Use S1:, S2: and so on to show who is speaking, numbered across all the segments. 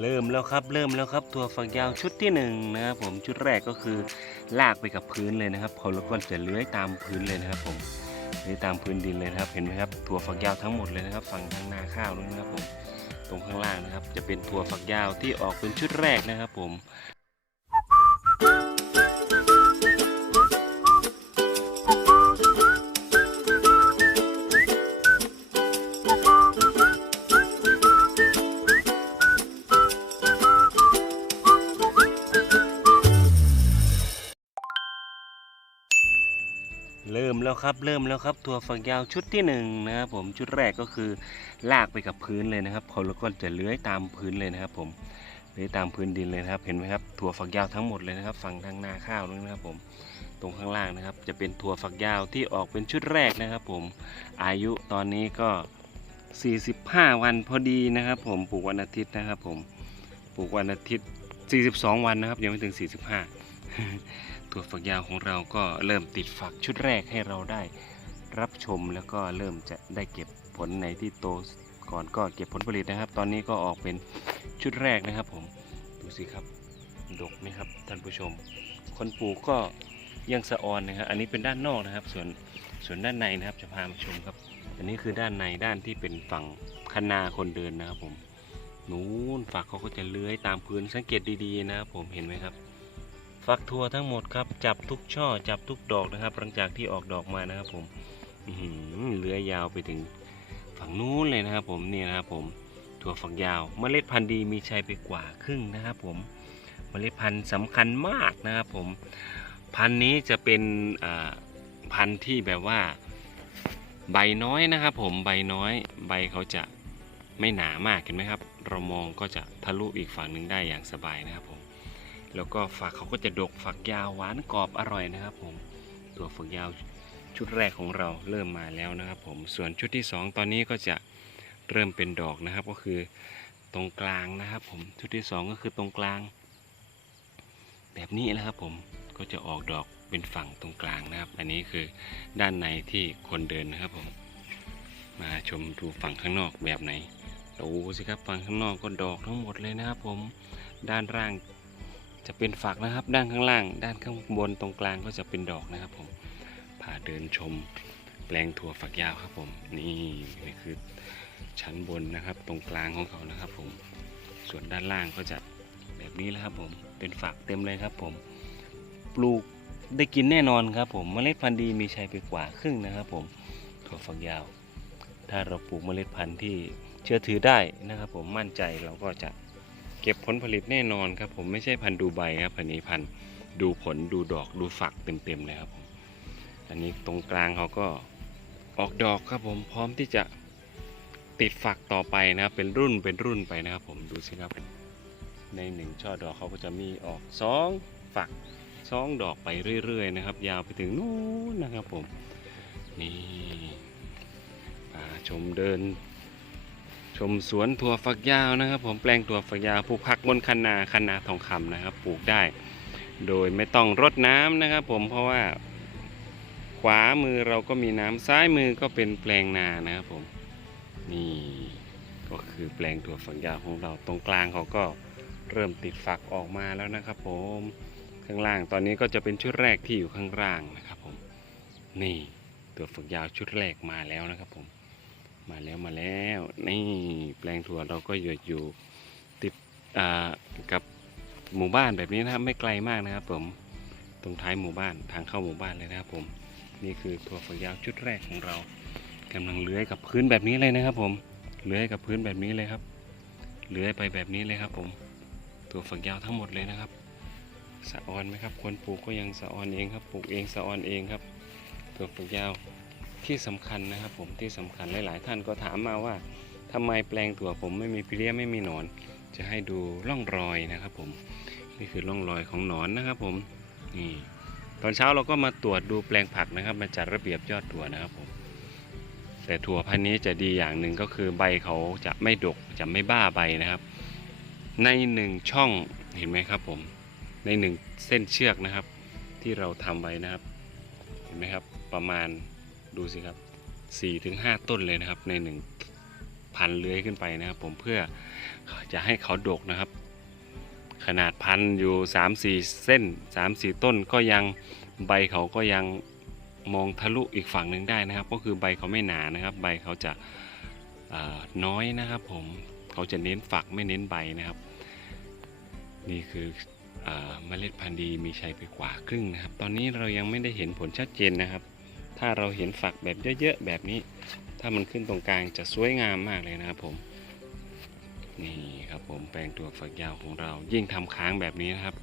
S1: เริ่มแล้วครับเริ่มแล้วครับตัวฝักยาวชุดที่หนึ่งนะครับผมชุดแรกก็คือลากไปกับพื้นเลยนะครับเขาแล้วก็จะเลื้อยตามพื้นเลยนะครับผมเลื้อยตามพื้นดินเลยนะครับเห็นไหมครับถั่วฝักยาวทั้งหมดเลยนะครับ ฝั่งทางนาข้าวด้วยนะครับผมตรงข้างล่างนะครับ จะเป็นถั่วฝักยาวที่ออกเป็นชุดแรกนะครับผม ครับเริ่มแล้วครับถั่วฝักยาวชุดที่หนึ่งนะครับผมชุดแรกก็คือลากไปกับพื้นเลยนะครับเขาแล้วก็จะเลื้อยตามพื้นเลยนะครับ ผมเลื้อยตามพื้นดินเลยนะครับ เห็นไหมครับถั่วฝักยาวทั้งหมดเลยนะครับ ฝั่งทางนาข้าวด้วยนะครับผมตรงข้างล่างนะครับ จะเป็นถั่วฝักยาวที่ออกเป็นชุดแรกนะครับ ผมอายุตอนนี้ก็ 45 วันพอดีนะครับ ผมปลูกวันอาทิตย์นะครับ ผมปลูกวันอาทิตย์ 42 วันนะครับยังไม่ถึง 45 ถั่วฝักยาวของเราก็เริ่มติดฝักชุดแรกให้เราได้รับชมแล้วก็เริ่มจะได้เก็บผลในที่โตก่อนก็เก็บผลผลิตนะครับ ตอนนี้ก็ออกเป็นชุดแรกนะครับ ผมดูสิครับดกไหมครับท่านผู้ชม คนปลูกก็ยังสะออนนะครับ อันนี้เป็นด้านนอกนะครับ ส่วนส่วนด้านในนะครับจะพามาชมครับ อันนี้คือด้านในด้านที่เป็นฝั่งคันนาคนเดินนะครับผมนู้นฝักเขาก็จะเลื้อยตามพื้นสังเกตดีๆนะครับผมเห็นไหมครับ ฝักทัวทั้งหมดครับ จับทุกช่อจับทุกดอกนะครับ หลังจากที่ออกดอกมานะครับผมอื้อหือเลื้อยยาวไปถึงฝั่งนู้นเลยนะครับ ผมนี่นะครับผมถั่วฝักยาวเมล็ดพันธุ์ดีมีชัยไปกว่าครึ่งนะครับ ผมเมล็ดพันธุ์สำคัญมากนะครับ ผม พันธุ์นี้จะเป็นพันธุ์ที่แบบว่า ใบน้อยนะครับ ผมใบน้อย ใบเขาจะไม่หนามากเห็นไหมครับ เรามองก็จะทะลุอีกฝั่งหนึ่งได้อย่างสบายนะครับผม แล้วก็ฝักเขาก็จะดกฝักยาวหวานกรอบอร่อยนะครับ ผมตัวฝักยาวชุดแรกของเราเริ่มมาแล้วนะครับ ผมส่วนชุดที่สองตอนนี้ก็จะเริ่มเป็นดอกนะครับ ก็คือตรงกลางนะครับ ผมชุดที่สองก็คือตรงกลาง แบบนี้นะครับ ผมก็จะออกดอกเป็นฝั่งตรงกลางนะครับ อันนี้คือด้านในที่คนเดินนะครับผมมาชมดูฝั่งข้างนอกแบบไหนดูสิครับฝั่งข้างนอกก็ดอกทั้งหมดเลยนะครับ ผมด้านล่าง จะเป็นฝักนะครับ ด้านข้างล่าง ด้านข้างบนตรงกลางก็จะเป็นดอกนะครับผมพาเดินชมแปลงถั่วฝักยาวครับผมนี่นี่คือชั้นบนนะครับ ตรงกลางของเขานะครับ ผมส่วนด้านล่างก็จะแบบนี้แหละครับผมเป็นฝักเต็มเลยครับผมปลูกได้กินแน่นอนครับ ผมเมล็ดพันธุ์ดีมีชัยไปกว่าครึ่งนะครับ ผมถั่วฝักยาว ถ้าเราปลูกเมล็ดพันธุ์ที่เชื่อถือได้นะครับ ผมมั่นใจเราก็จะ เก็บผลผลิตแน่นอนครับผมไม่ใช่พันธุ์ดูใบครับอันนี้พันธุ์ดูผลดูดอกดูฝักเต็มๆเลยครับผมอันนี้ตรงกลางเขาก็ออกดอกครับผมพร้อมที่จะติดฝักต่อไปนะครับเป็นรุ่นเป็นรุ่นไปนะครับผมดูสิครับ ในหนึ่งช่อดอกเขาก็จะมีออกสองฝักสองดอกไปเรื่อย ๆ นะครับ ยาวไปถึงนู้นนะครับผมนี่พาชมเดิน ชมสวนถั่วฝักยาวนะครับ ผมแปลงถั่วฝักยาวปลูกผักบนคันนาคันนาทองคำนะครับ ปลูกได้ โดยไม่ต้องรดน้ำนะครับ ผมเพราะว่า ขวามือเราก็มีน้ำซ้ายมือก็เป็นแปลงนานะครับ ผมนี่ก็คือแปลงถั่วฝักยาวของเราตรงกลางเขาก็เริ่มติดฝักออกมาแล้วนะครับ ผมข้างล่างตอนนี้ก็จะเป็นชุดแรกที่อยู่ข้างล่างนะครับ ผมนี่ถั่วฝักยาวชุดแรกมาแล้วนะครับ ผมมาแล้วมาแล้วนี่ งถั่วเราก็อยู่อยู่ติดกับหมู่บ้านแบบนี้นะครับ ไม่ไกลมากนะครับ ผมตรงท้ายหมู่บ้านทางเข้าหมู่บ้านเลยนะครับผม นี่คือถั่วฝักยาวชุดแรกของเรากำลังเลื้อยกับพื้นแบบนี้เลยนะครับ ผมเลื้อยกับพื้นแบบนี้เลยครับเลื้อยไปแบบนี้เลยครับ ผมถั่วฝักยาวทั้งหมดเลยนะครับสะออนไหมครับคนปลูกก็ยังสะออนเองครับปลูกเองสะออนเองครับถั่วฝักยาวที่สำคัญนะครับ ผมที่สำคัญหลาย ๆ ท่านก็ถามมาว่า ทำไมแปลงถั่วผมไม่มีเพลี้ยไม่มีหนอน จะให้ดูร่องรอยนะครับ ผมนี่คือร่องรอยของหนอนนะครับ ผมนี่ตอนเช้าเราก็มาตรวจดูแปลงผักนะครับ มาจัดระเบียบยอดถั่วนะครับผมแต่ถั่วพันธุ์นี้จะดีอย่างหนึ่งก็คือใบเขาจะไม่ดกจะไม่บ้าใบนะครับ ในหนึ่งช่องเห็นไหมครับ ผมในหนึ่งเส้นเชือกนะครับ ที่เราทำไว้นะครับ เห็นไหมครับประมาณดูสิครับ4-5ถึงต้นเลยนะครับในหนึ่ง พันเลื้อยขึ้นไปนะครับผมเพื่อจะให้เขาดกนะครับ ขนาดพันอยู่ 3 4 เส้น 3 4 ต้นก็ยังใบเขาก็ยังมองทะลุอีกฝั่งหนึ่งได้นะครับ ก็คือใบเขาไม่หนานะครับ ใบเขาจะน้อยนะครับ ผมเขาจะเน้นฝักไม่เน้นใบนะครับ นี่คืออเมล็ดพันธุ์ดีมีชัยไปกว่าครึ่งนะครับ ตอนนี้เรายังไม่ได้เห็นผลชัดเจนนะครับ ถ้าเราเห็นฝักแบบเยอะๆแบบนี้ ถ้ามันขึ้นตรงกลางจะสวยงามมากเลยนะครับผมนี่ครับผมแปลงตัวฝักยาวของเรายิ่งทำค้างแบบนี้นะครับ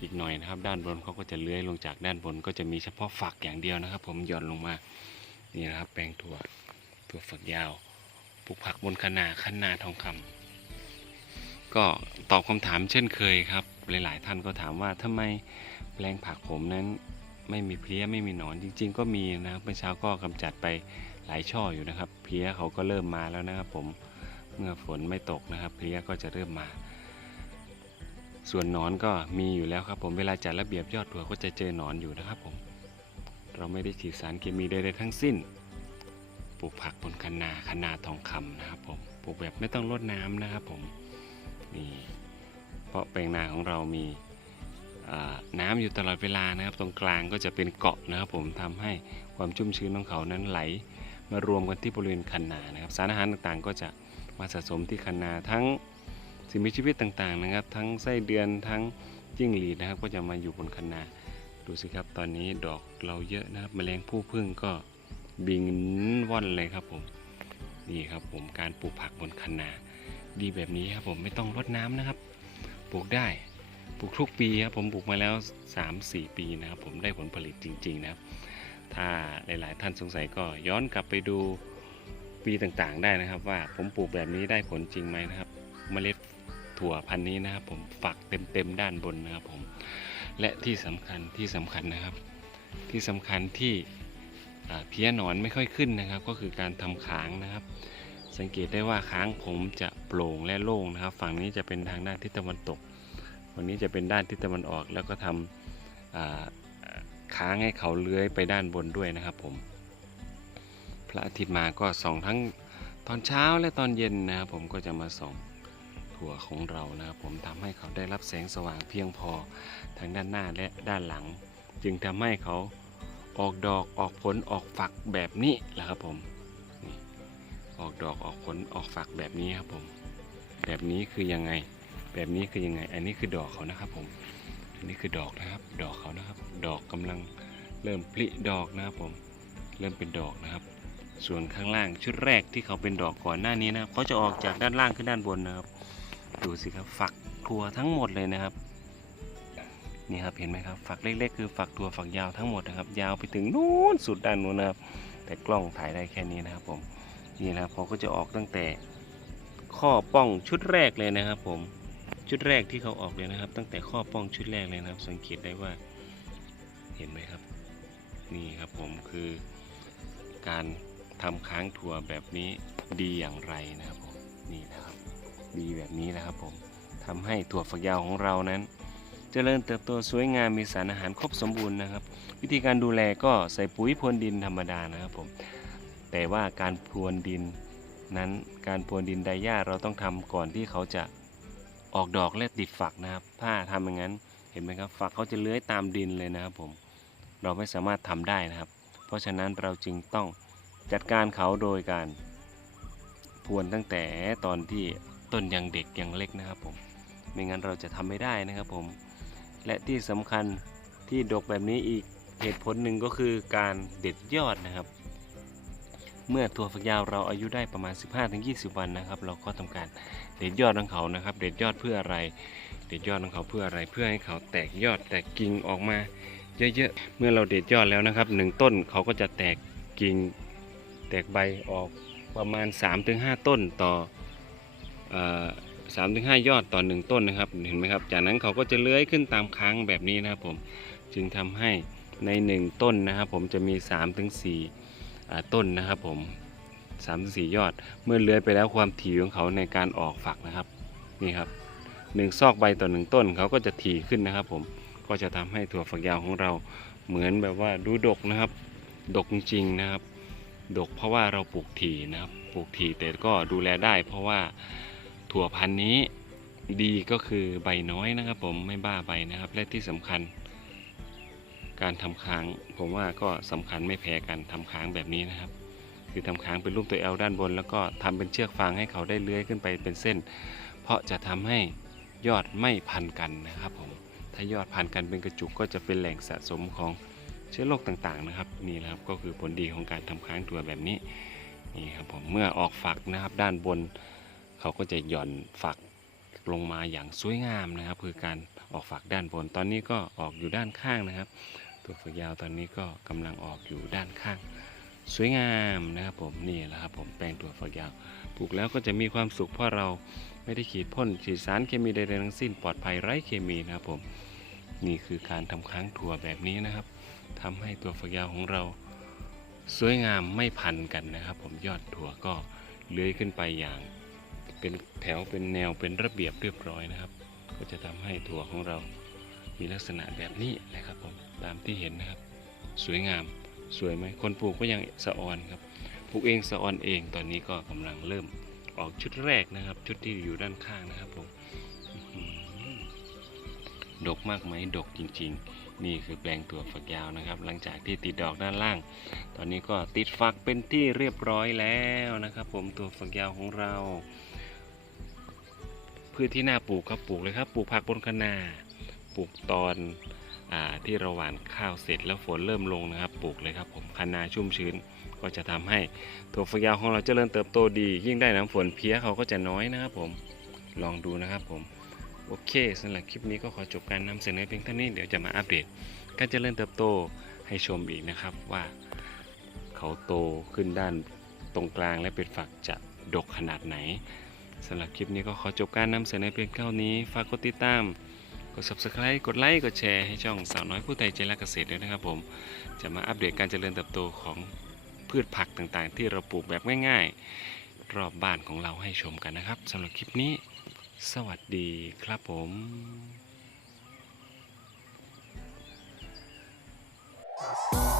S1: อีกหน่อยนะครับ ด้านบนเขาก็จะเลื้อยลงจากด้านบนก็จะมีเฉพาะฝักอย่างเดียวนะครับ ผมหย่อนลงมานี่นะครับ แปลงถั่วถั่วฝักยาวปลูกผักบนคะนาคะนาทองคำก็ตอบคำถามเช่นเคยครับ หลายๆ ท่านก็ถามว่าทำไมแปลงผักผมนั้นไม่มีเพลี้ยไม่มีหนอนจริง ๆ ก็มีนะครับเมื่อเช้าก็กำจัดไป หลายช่ออยู่นะครับ เพลี้ยเขาก็เริ่มมาแล้วนะครับ ผมเมื่อฝนไม่ตกนะครับ เพลี้ยก็จะเริ่มมา ส่วนหนอนก็มีอยู่แล้วครับ ผมเวลาจัดระเบียบยอดถั่วก็จะเจอหนอนอยู่นะครับ ผม เราไม่ได้ฉีดสารเคมีใดๆทั้งสิ้นปลูกผักบนคะนนาคะนนาทองคำนะครับ ผมปลูกแบบไม่ต้องรดน้ำนะครับ ผมนี่เพราะแปลงนาของเรามีน้ำอยู่ตลอดเวลานะครับ ตรงกลางก็จะเป็นเกาะนะครับ ผมทำให้ความชุ่มชื้นของเขานั้นไหล มารวมกันที่บริเวณคันนานะครับ สารอาหารต่างๆ ก็จะมาสะสมที่คันนาทั้งสิ่งมีชีวิตต่างๆนะครับ ทั้งไส้เดือนทั้งจิ้งหรีดนะครับ ก็จะมาอยู่บนคันนาดูสิครับตอนนี้ดอกเราเยอะนะครับแมลงผู้พึ่งก็บินว่อนเลยครับผมนี่ครับผมการปลูกผักบนคันนา ดีแบบนี้ครับผมไม่ต้องรดน้ำนะครับ ปลูกได้ปลูกทุกปีครับผมปลูกมาแล้ว 3-4 ปีนะครับ ผมได้ผลผลิตจริง ๆ นะครับ ถ้าหลาย ๆ ท่านสงสัยก็ย้อนกลับไปดูปีต่างๆ ได้นะครับ ว่าผมปลูกแบบนี้ได้ผลจริงไหมนะครับ เมล็ดถั่วพันธุ์นี้นะครับ ผมฝักเต็ม ๆ ด้านบนนะครับผมและที่สำคัญที่สำคัญนะครับ ที่สำคัญที่เพี้ยหนอนไม่ค่อยขึ้นนะครับ ก็คือการทำค้างนะครับ สังเกตได้ว่าค้างผมจะโปร่งและโล่งนะครับ ฝั่งนี้จะเป็นทางด้านทิศตะวันตกฝั่งนี้จะเป็นด้านทิศตะวันออก แล้วก็ทำอ่า ค้างให้เขาเลื้อยไปด้านบนด้วยนะครับผม พระอาทิตย์มาก็ส่องทั้งตอนเช้าและตอนเย็นนะครับผมก็จะมาส่องถั่วของเรานะครับผมทำให้เขาได้รับแสงสว่างเพียงพอทางด้านหน้าและด้านหลัง จึงทำให้เขาออกดอกออกผลออกฝักแบบนี้แหละครับผมออกดอกออกผลออกฝักแบบนี้ครับผม แบบนี้คือยังไง แบบนี้คือยังไง อันนี้คือดอกเขานะครับผม อันนี้คือดอกนะครับ ดอกเขานะครับ ดอกกำลังเริ่มผลิดอกนะครับผม เริ่มเป็นดอกนะครับ ส่วนข้างล่างชุดแรกที่เขาเป็นดอกก่อนหน้านี้นะครับเขาจะออกจากด้านล่างขึ้นด้านบนนะครับ ดูสิครับฝักถั่วทั้งหมดเลยนะครับ นี่ครับเห็นไหมครับ ฝักเล็กๆ คือฝักถั่วฝักยาวทั้งหมดนะครับ ยาวไปถึงนู้นสุดด้านนู้นนะครับ แต่กล้องถ่ายได้แค่นี้นะครับผม นี่นะครับเขาก็จะออกตั้งแต่ข้อป้องชุดแรกเลยนะครับผม ชุดแรกที่เขาออกเลยนะครับ ตั้งแต่ข้อป้องชุดแรกเลยนะครับ สังเกตได้ว่าเห็นไหมครับ นี่ครับผมคือการทำค้างถั่วแบบนี้ดีอย่างไรนะครับผมนี่นะครับ ดีแบบนี้นะครับผมทำให้ถั่วฝักยาวของเรานั้นเจริญเติบโตสวยงามมีสารอาหารครบสมบูรณ์นะครับ วิธีการดูแลก็ใส่ปุ๋ยพรวนดินธรรมดานะครับผมแต่ว่าการพรวนดินนั้นการพรวนดินไดหญ้าเราต้องทำก่อนที่เขาจะ ออกดอกและติดฝักนะครับ ถ้าทำอย่างนั้นเห็นไหมครับฝักเขาจะเลื้อยตามดินเลยนะครับผมเราไม่สามารถทำได้นะครับ เพราะฉะนั้นเราจึงต้องจัดการเขาโดยการพรวนตั้งแต่ตอนที่ต้นยังเด็กยังเล็กนะครับผมไม่งั้นเราจะทำไม่ได้นะครับผม และที่สำคัญที่ดกแบบนี้อีกเหตุผลหนึ่งก็คือการเด็ดยอดนะครับ เมื่อถั่วฝักยาวเราอายุได้ประมาณ 15-20 วันนะครับ เราก็ทำการเด็ดยอดของเขานะครับ เด็ดยอดเพื่ออะไร เด็ดยอดของเขาเพื่ออะไร เพื่อให้เขาแตกยอดแตกกิ่งออกมาเยอะๆ เมื่อเราเด็ดยอดแล้วนะครับหนึ่งต้นเขาก็จะแตกกิ่งแตกใบออกประมาณ 3-5 ต้นต่อสามถึงห้ายอดต่อหนึ่งต้นนะครับเห็นไหมครับ จากนั้นเขาก็จะเลื้อยขึ้นตามค้างแบบนี้นะครับผมจึงทำให้ในหนึ่งต้นนะครับผมจะมี3-4ถึง4 ต้นนะครับผม3-4 ยอด เมื่อเลื้อยไปแล้วความถี่ของเขาในการออกฝักนะครับนี่ครับหนึ่งซอกใบต่อหนึ่งต้นเขาก็จะถี่ขึ้นนะครับ ผมก็จะทำให้ถั่วฝักยาวของเราเหมือนแบบว่าดูดกนะครับ ดกจริงๆนะครับ ดกเพราะว่าเราปลูกถี่นะครับปลูกถี่แต่ก็ดูแลได้ เพราะว่าถั่วพันธุ์นี้ดีก็คือใบน้อยนะครับ ผมไม่บ้าใบนะครับ และที่สำคัญ การทำค้าง ผมว่าก็สำคัญไม่แพ้กันทำค้างแบบนี้นะครับ คือทำค้างเป็นรูปตัว L ด้านบน แล้วก็ทำเป็นเชือกฟางให้เขาได้เลื้อยขึ้นไปเป็นเส้น เพราะจะทำให้ยอดไม่พันกันนะครับผมถ้ายอดพันกันเป็นกระจุกก็จะเป็นแหล่งสะสมของเชื้อโรคต่างๆนะครับนี่นะครับก็คือผลดีของการทำค้างตัวแบบนี้นี่ครับผมเมื่อออกฝักนะครับด้านบน เขาก็จะหย่อนฝักลงมาอย่างสวยงามนะครับ คือการออกฝักด้านบนตอนนี้ก็ออกอยู่ด้านข้างนะครับ ตัวฝักยาวตอนนี้ก็กำลังออกอยู่ด้านข้าง สวยงามนะครับผมนี่แหละครับผมแปลงตัวฝักยาวปลูกแล้วก็จะมีความสุขเพราะเราไม่ได้ขีดพ่นฉีดสารเคมีใดๆทั้งสิ้นปลอดภัยไร้เคมีนะครับผมนี่คือการทำค้างถั่วแบบนี้นะครับทำให้ตัวฝักยาวของเรา สวยงามไม่พันกันนะครับ ผมยอดถั่วก็เลื้อยขึ้นไปอย่างเป็นแถวเป็นแนวเป็นระเบียบเรียบร้อยนะครับ ก็จะทำให้ถั่วของเรา มีลักษณะแบบนี้นะครับผมตามที่เห็นนะครับ สวยงามสวยไหมคนปลูกก็ยังสะออนครับปลูกเองสะออนเองตอนนี้ก็กำลังเริ่มออกชุดแรกนะครับ ชุดที่อยู่ด้านข้างนะครับผมอื้อหือดกมากไหมดกจริง ๆ นี่คือแปลงตัวฝักยาวนะครับ หลังจากที่ติดดอกด้านล่าง ตอนนี้ก็ติดฝักเป็นที่เรียบร้อยแล้วนะครับ ผมตัวฝักยาวของเราพืชที่น่าปลูกครับปลูกเลยครับ ปลูกผักบนคะนา ปลูกตอนอที่เราหว่านข้าวเสร็จแล้วฝนเริ่มลงนะครับ ปลูกเลยครับผมคะนาชุ่มชื้นก็จะทำให้ตัวฝักยาวของเราเจริญเติบโตดี ยิ่งได้น้ำฝนเพี้ยเขาก็จะน้อยนะครับผมลองดูนะครับผมโอเคสำหรับคลิปนี้ก็ขอจบการนำเสนอเพียงเท่านี้เดี๋ยวจะมาอัปเดตการเจริญเติบโตให้ชมอีกนะครับว่า เขาโตขึ้นด้านตรงกลางและเป็นฝักจะดกขนาดไหนสำหรับคลิปนี้ก็ขอจบการนำเสนอเพียงเท่านี้ ฝากกดติดตาม กด subscribe กดไลค์กดแชร์ให้ช่องสาวน้อยผู้ไทยใจริญเกษตรด้วยนะครับผม จะมาอัปเดตการเจริญเติบโตของพืชผักต่างๆ ที่เราปลูกแบบง่ายๆ รอบบ้านของเราให้ชมกันนะครับสำหรับคลิปนี้ สวัสดีครับผมうん。